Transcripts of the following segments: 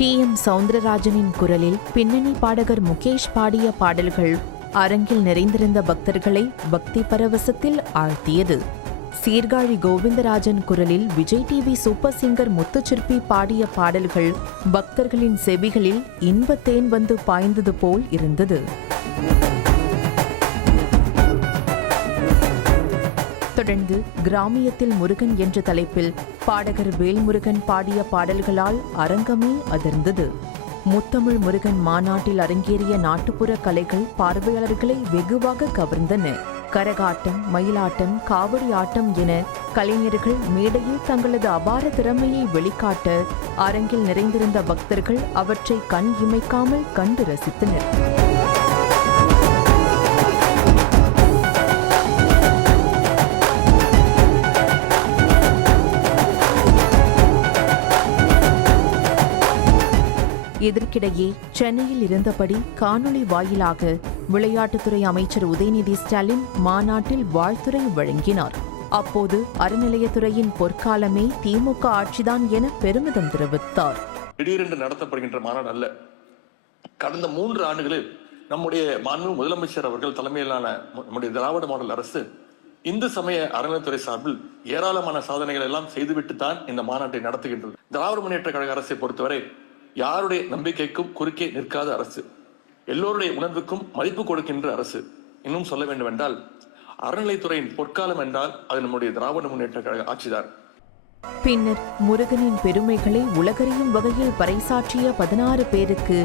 TM. சௌந்தரராஜனின் குரலில் பின்னணி பாடகர் முகேஷ் பாடிய பாடல்கள் அரங்கில் நிறைந்திருந்த பக்தர்களை பக்தி பரவசத்தில் ஆழ்த்தியது. சீர்காழி கோவிந்தராஜன் குரலில் விஜய் டிவி சூப்பர் சிங்கர் முத்துச்சிற்பி பாடிய பாடல்கள் பக்தர்களின் செவிகளில் இன்பத்தேன் வந்து பாய்ந்தது போல் இருந்தது. தொடர்ந்து கிராமியத்தில் முருகன் என்ற தலைப்பில் பாடகர் வேல்முருகன் பாடிய பாடல்களால் அரங்கமே அதிர்ந்தது. முத்தமிழ் முருகன் மாநாட்டில் அரங்கேறிய நாட்டுப்புற கலைகள் பார்வையாளர்களை வெகுவாக கவர்ந்தன. கரகாட்டம், மயிலாட்டம், காவடி ஆட்டம் என கலைஞர்கள் மேடையில் தங்களது அபார திறமையை வெளிக்காட்ட அரங்கில் நிறைந்திருந்த பக்தர்கள் அவற்றை கண் இமைக்காமல் கண்டு ரசித்தனர். இதற்கிடையே சென்னையில் இருந்தபடி காணொலி வாயிலாக விளையாட்டுத்துறை அமைச்சர் உதயநிதி ஸ்டாலின் மாநாட்டில் வாழ்த்துரை வழங்கினார். அப்போது அறநிலையத்துறையின் பொற்காலமே திமுக ஆட்சிதான் என பெருமிதம் தெரிவித்தார். திடீரென்று நடத்தப்படுகின்ற மாநாடு அல்ல. கடந்த 3 ஆண்டுகளில் நம்முடைய மாண்பு முதலமைச்சர் அவர்கள் தலைமையிலான நம்முடைய திராவிட மாடல் அரசு இந்து சமய அறநிலையத்துறை சார்பில் ஏராளமான சாதனைகள் எல்லாம் செய்துவிட்டு தான் இந்த மாநாட்டை நடத்துகின்றது. திராவிட முன்னேற்ற கழக அரசை பொறுத்தவரை யாருடைய நம்பிக்கைக்கும் குறுக்கே நிற்காத அரசு, எல்லோருடைய உணர்வுக்கும் மதிப்பு கொடுக்கின்ற அரசு. இன்னும் சொல்ல வேண்டும் என்றால் அறநிலைத்துறையின் பொற்காலம் என்றால் அது நம்முடைய திராவிட முன்னேற்ற கழக ஆட்சிதான். பின்னர் முருகனின் பெருமைகளை உலகறியும் வகையில் பறைசாற்றிய 16 பேருக்கு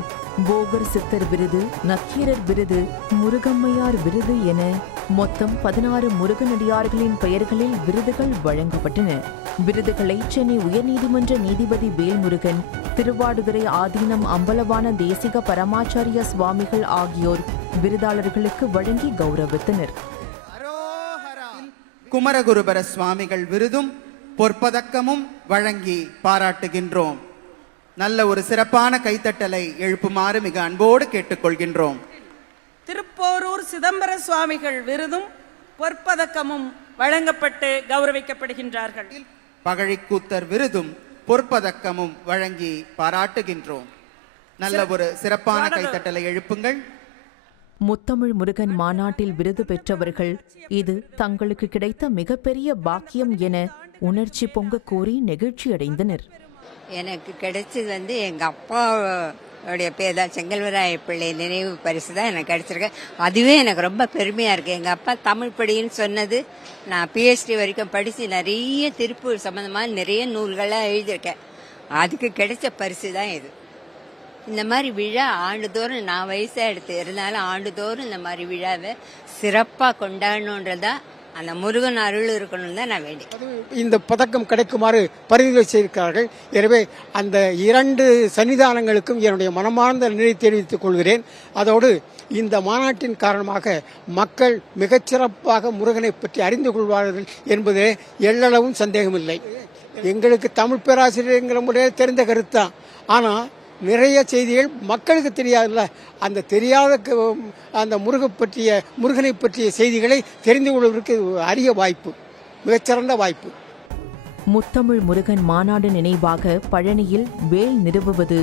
போகர் சித்தர் விருது, நக்கீரர் விருது, முருகம்மையார் விருது என மொத்தம் 16 முருகனடியார்களின் பெயர்களில் விருதுகள் வழங்கப்பட்டன. விருதுகளை சென்னை உயர்நீதிமன்ற நீதிபதி வேல்முருகன், திருவாடுதுறை ஆதீனம் அம்பலவான தேசிக பரமாச்சாரிய சுவாமிகள் ஆகியோர் விருதாளர்களுக்கு வழங்கி கௌரவித்தனர். குமரகுருபர சுவாமிகள் விருதும் பொற்பதக்கமும் வழங்கி பாராட்டுகின்றோம். நல்ல ஒரு சிறப்பான கைத்தட்டலை எழுப்புமாறு மிக அன்போடு கேட்டுக்கொள்கின்றோம். திருப்போரூர் சிதம்பர சுவாமிகள் விருதும் பொற்பதக்கமும் வழங்கப்பட்டு கௌரவிக்கப்படுகின்றார்கள். பகழிக்கூத்தர் விருதும் பொற்பதக்கமும் வழங்கி பாராட்டுகின்றோம். நல்ல ஒரு சிறப்பான கைத்தட்டலை எழுப்புங்கள். முத்தமிழ் முருகன் மாநாட்டில் விருது பெற்றவர்கள் இது தங்களுக்கு கிடைத்த மிகப்பெரிய பாக்கியம் என உணர்ச்சி பொங்க கூறி நெகிழ்ச்சியடைந்தனர். எனக்கு கிடைச்சது எங்க அப்பாவுடைய பேர் தான், செங்கல்வராய பிள்ளை நினைவு பரிசு தான் எனக்கு கிடைச்சிருக்கு. அதுவே எனக்கு ரொம்ப பெருமையா இருக்கு. எங்க அப்பா தமிழ் படின்னு சொன்னது, நான் PhD வரைக்கும் படிச்சு நிறைய திருப்பூர் சம்பந்தமா நிறைய நூல்கள்லாம் எழுதியிருக்கேன். அதுக்கு கிடைச்ச பரிசு தான் இது. இந்த மாதிரி விழா ஆண்டுதோறும், நான் வயசா எடுத்து இருந்தாலும் ஆண்டுதோறும் இந்த மாதிரி விழாவை சிறப்பாக கொண்டாடணுன்றதா அந்த முருகன் அருள் இருக்கணும் தான் நான் வேண்டி இந்த பதக்கம் கிடைக்குமாறு பரிந்துரை செய்திருக்கிறார்கள். எனவே அந்த 2 சன்னிதானங்களுக்கும் என்னுடைய மனமார்ந்த நன்றி தெரிவித்துக் கொள்கிறேன். அதோடு இந்த மாநாட்டின் காரணமாக மக்கள் மிகச்சிறப்பாக முருகனை பற்றி அறிந்து கொள்வார்கள் என்பதே எள்ளளவும் சந்தேகமில்லை. எங்களுக்கு தமிழ் பேராசிரியர் முறையே தெரிந்த கருத்து தான். ஆனால் நிறைய செய்திகள் மக்களுக்கு தெரியாதுல்ல. அந்த தெரியாத அந்த முருகனை பற்றிய செய்திகளை தெரிந்து கொள்வதற்கு அரிய வாய்ப்பு, மிகச்சிறந்த வாய்ப்பு. முத்தமிழ் முருகன் மாநாடு நினைவாக பழனியில் வேல் நிறுவுவது,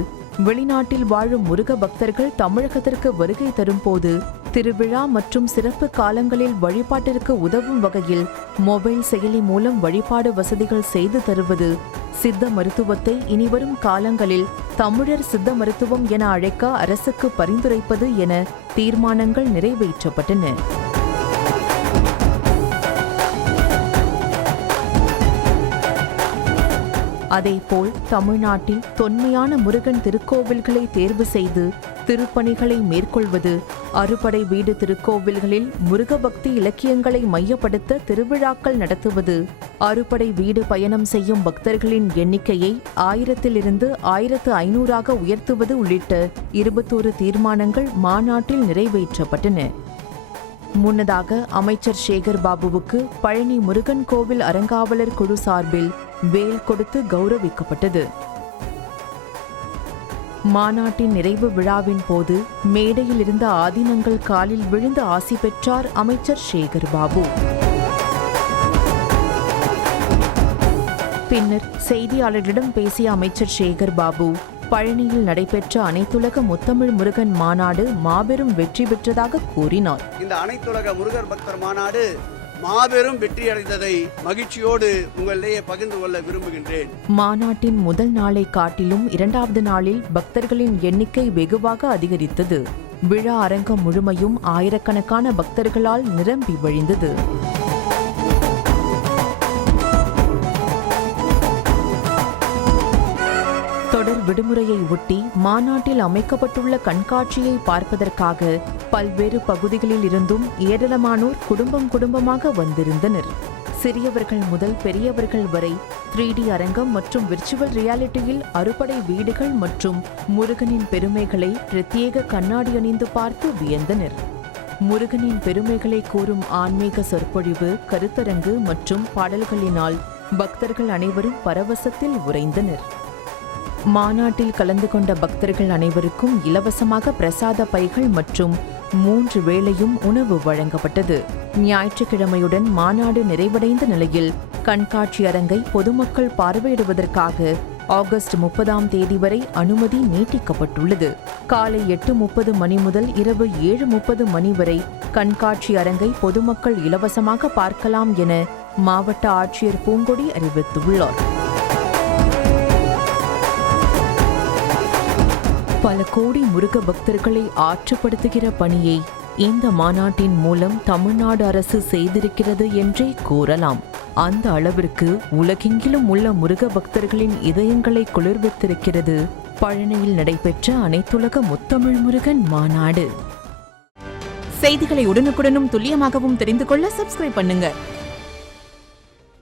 வெளிநாட்டில் வாழும் முருக பக்தர்கள் தமிழகத்திற்கு வருகை தரும்போது திருவிழா மற்றும் சிறப்பு காலங்களில் வழிபாட்டிற்கு உதவும் வகையில் மொபைல் செயலி மூலம் வழிபாடு வசதிகள் செய்து தருவது, சித்த மருத்துவத்தை இனிவரும் காலங்களில் தமிழர் சித்த மருத்துவம் என அழைக்க அரசுக்கு பரிந்துரைப்பது என தீர்மானங்கள் நிறைவேற்றப்பட்டன. அதேபோல் தமிழ்நாட்டில் தொன்மையான முருகன் திருக்கோவில்களை தேர்வு செய்து திருப்பணிகளை மேற்கொள்வது, அறுபடை வீடு திருக்கோவில்களில் முருகபக்தி இலக்கியங்களை மையப்படுத்த திருவிழாக்கள் நடத்துவது, அறுபடை வீடு பயணம் செய்யும் பக்தர்களின் எண்ணிக்கையை 1000 1500 உயர்த்துவது உள்ளிட்ட 21 தீர்மானங்கள் மாநாட்டில் நிறைவேற்றப்பட்டன. முன்னதாக அமைச்சர் சேகர் பாபுவுக்கு பழனி முருகன் கோவில் அறங்காவலர் குழு சார்பில் வேல் கொடுத்து கௌரவிக்கப்பட்டது. மாநாட்டின் நிறைவு விழாவின் போது மேடையில் இருந்த ஆதீனங்கள் காலில் விழுந்து ஆசி பெற்றார் அமைச்சர் சேகர் பாபு. பின்னர் செய்தியாளர்களிடம் பேசிய அமைச்சர் சேகர் பாபு, பழனியில் நடைபெற்ற அனைத்துலக முத்தமிழ் முருகன் மாநாடு மாபெரும் வெற்றி பெற்றதாக கூறினார். இந்த அனைத்துலக முருகர் பக்தர் மாநாடு மாபெரும் வெற்றியடைந்ததை மகிழ்ச்சியோடு உங்களிடையே பகிர்ந்து கொள்ள விரும்புகின்றேன். மாநாட்டின் முதல் நாளை காட்டிலும் இரண்டாவது நாளில் பக்தர்களின் எண்ணிக்கை வெகுவாக அதிகரித்தது. விழா அரங்கம் முழுமையும் ஆயிரக்கணக்கான பக்தர்களால் நிரம்பி வழிந்தது. தொடர் விடுமுறையை ஒட்டி மாநாட்டில் அமைக்கப்பட்டுள்ள கண்காட்சியை பார்ப்பதற்காக பல்வேறு பகுதிகளில் இருந்தும் ஏராளமானோர் குடும்பமாக வந்திருந்தனர். சிறியவர்கள் முதல் பெரியவர்கள் வரை 3D அரங்கம் மற்றும் விர்ச்சுவல் ரியாலிட்டியில் அறுபடை வீடுகள் மற்றும் முருகனின் பெருமைகளை பிரத்யேக கண்ணாடி அணிந்து பார்த்து வியந்தனர். முருகனின் பெருமைகளை கூறும் ஆன்மீக சொற்பொழிவு, கருத்தரங்கு மற்றும் பாடல்களினால் பக்தர்கள் அனைவரும் பரவசத்தில் உறைந்தனர். மாநாட்டில் கலந்து கொண்ட பக்தர்கள் அனைவருக்கும் இலவசமாக பிரசாத பைகள் மற்றும் 3 வேளையும் உணவு வழங்கப்பட்டது. ஞாயிற்றுக்கிழமையுடன் மாநாடு நிறைவடைந்த நிலையில் கண்காட்சி அரங்கை பொதுமக்கள் பார்வையிடுவதற்காக ஆகஸ்ட் 30ஆம் தேதி வரை அனுமதி நீட்டிக்கப்பட்டுள்ளது. காலை 8:30 மணி முதல் இரவு 7:30 மணி வரை கண்காட்சி அரங்கை பொதுமக்கள் இலவசமாக பார்க்கலாம் என மாவட்ட ஆட்சியர் பூங்கொடி அறிவித்துள்ளார். பல கோடி முருக பக்தர்களை ஆற்றுப்படுத்துகிற பணியை இந்த மாநாட்டின் மூலம் தமிழ்நாடு அரசு செய்திருக்கிறது என்றே கூறலாம். அந்த அளவிற்கு உலகெங்கிலும் உள்ள முருக பக்தர்களின் இதயங்களை குளிர்வித்திருக்கிறது பழனியில் நடைபெற்ற அனைத்துலக முத்தமிழ் முருகன் மாநாடு. செய்திகளை உடனுக்குடனும் துல்லியமாகவும் தெரிந்து கொள்ள சப்ஸ்கிரைப் பண்ணுங்க.